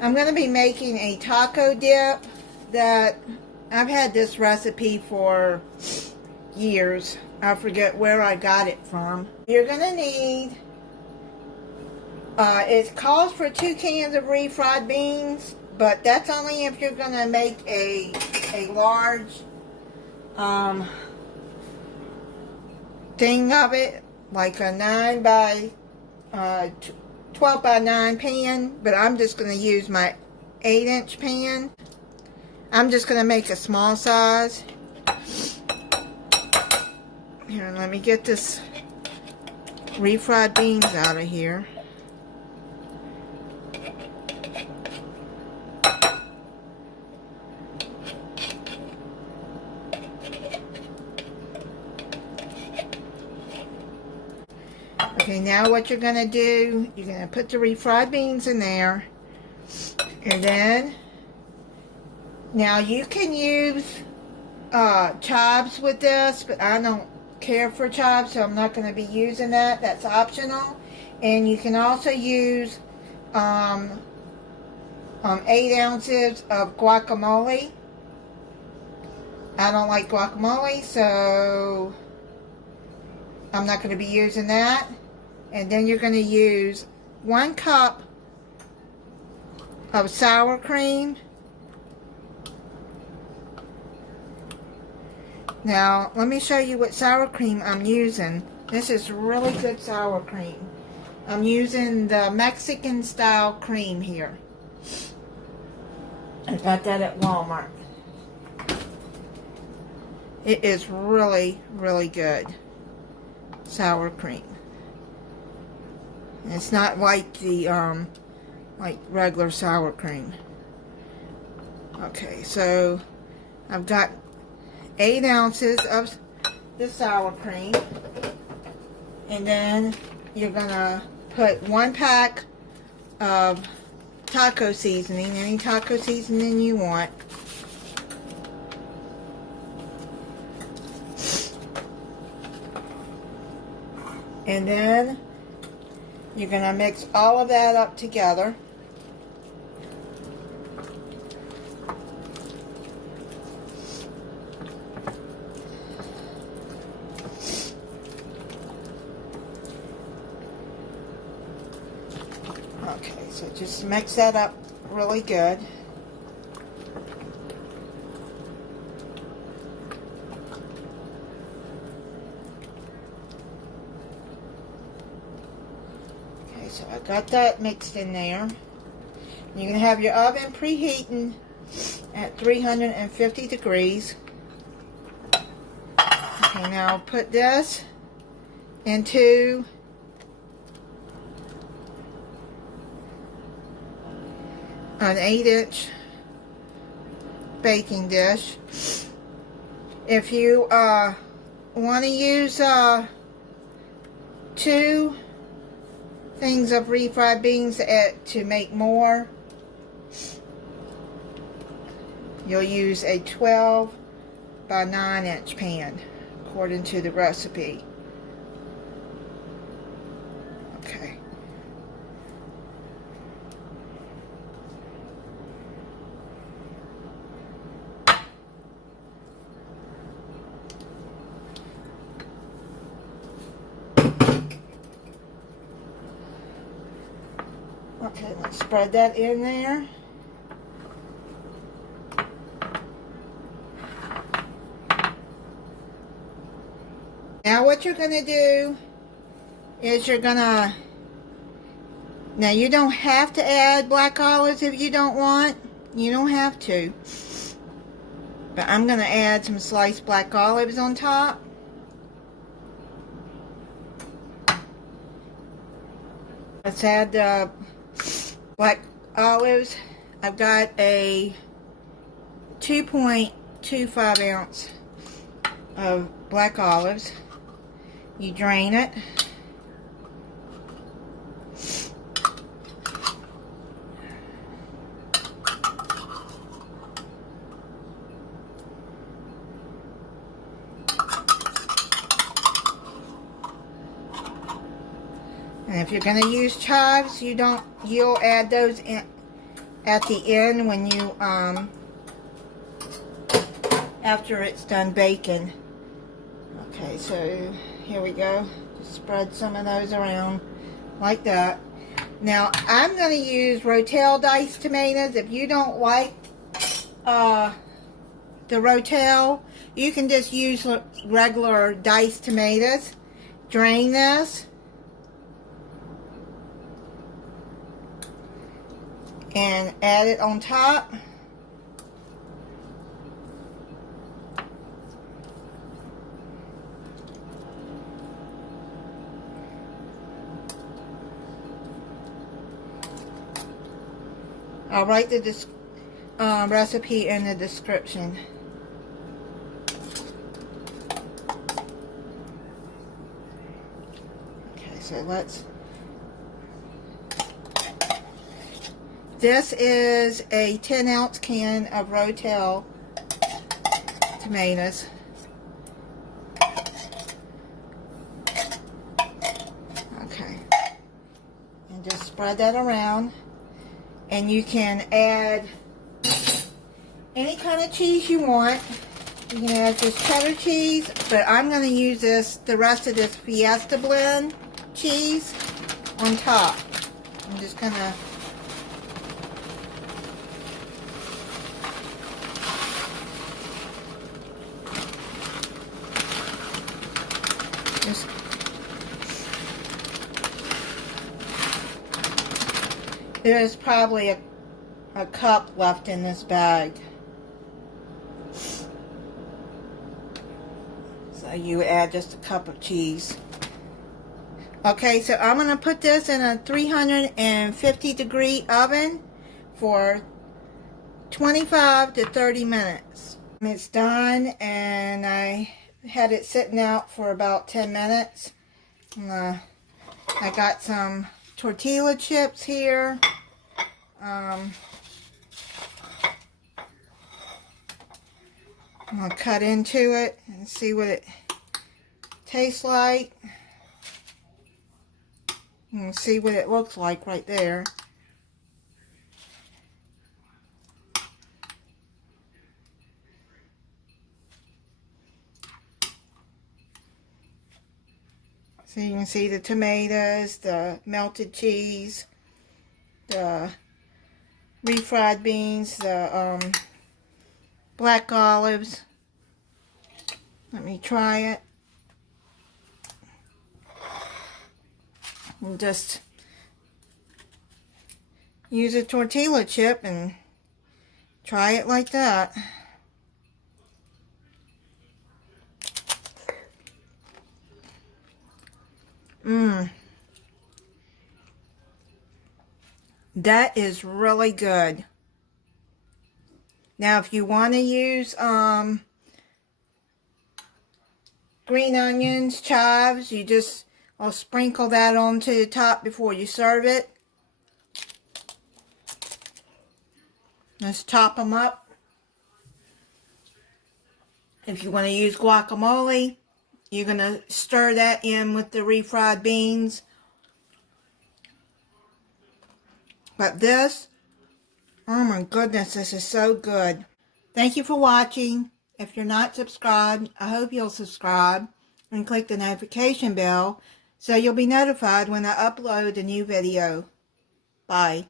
I'm going to be making a taco dip that I've had this recipe for years. I forget where I got it from. You're going to need, it calls for 2 cans of refried beans, but that's only if you're going to make a large thing of it, like a 12 by 9 pan, but I'm just going to use my 8-inch pan. I'm just going to make a small size. Here, let me get this refried beans out of here. Okay, now what you're going to do, you're going to put the refried beans in there. And then, now you can use chives with this, but I don't care for chives, so I'm not going to be using that. That's optional. And you can also use 8 ounces of guacamole. I don't like guacamole, so I'm not going to be using that. And then you're going to use 1 cup of sour cream. Now, let me show you what sour cream I'm using. This is really good sour cream. I'm using the Mexican style cream here. I got that at Walmart. It is really, really good sour cream. It's not like the like regular sour cream. Okay, so I've got 8 ounces of the sour cream, and then you're gonna put 1 pack of taco seasoning, any taco seasoning you want. And then you're going to mix all of that up together. Okay, so just mix that up really good. So I got that mixed in there. You're going to have your oven preheating at 350 degrees. Okay, now put this into an 8-inch baking dish. If you want to use 2 things of refried beans to make more, you'll use a 12 by 9-inch pan according to the recipe. Okay. Okay, let's spread that in there. Now what you're going to do is you're going to, now you don't have to add black olives if you don't want. You don't have to. But I'm going to add some sliced black olives on top. Let's add the black olives. I've got a 2.25 ounce of black olives. You drain it. And if you're going to use chives, you'll add those at the end when you, after it's done baking. Okay, so here we go. Just spread some of those around like that. Now, I'm going to use rotel diced tomatoes. If you don't like the rotel, you can just use regular diced tomatoes. Drain this. And add it on top. I'll write the recipe in the description. Okay, so let's... This is a 10-ounce can of rotel tomatoes. Okay. And just spread that around. And you can add any kind of cheese you want. You can add just cheddar cheese, but I'm going to use the rest of this Fiesta blend cheese on top. I'm just going to there's probably a cup left in this bag. So you add just a cup of cheese. Okay, so I'm going to put this in a 350 degree oven for 25 to 30 minutes. It's done, and I had it sitting out for about 10 minutes. I got some tortilla chips here. I'm going to cut into it and see what it tastes like. You can see what it looks like right there. So you can see the tomatoes, the melted cheese, the refried beans, the black olives. Let me try it. And just use a tortilla chip and try it like that. That is really good. Now, if you want to use green onions, chives, you just I'll sprinkle that onto the top before you serve it. Let's top them up. If you want to use guacamole, you're going to stir that in with the refried beans. But this, oh my goodness, this is so good. Thank you for watching. If you're not subscribed, I hope you'll subscribe and click the notification bell so you'll be notified when I upload a new video. Bye.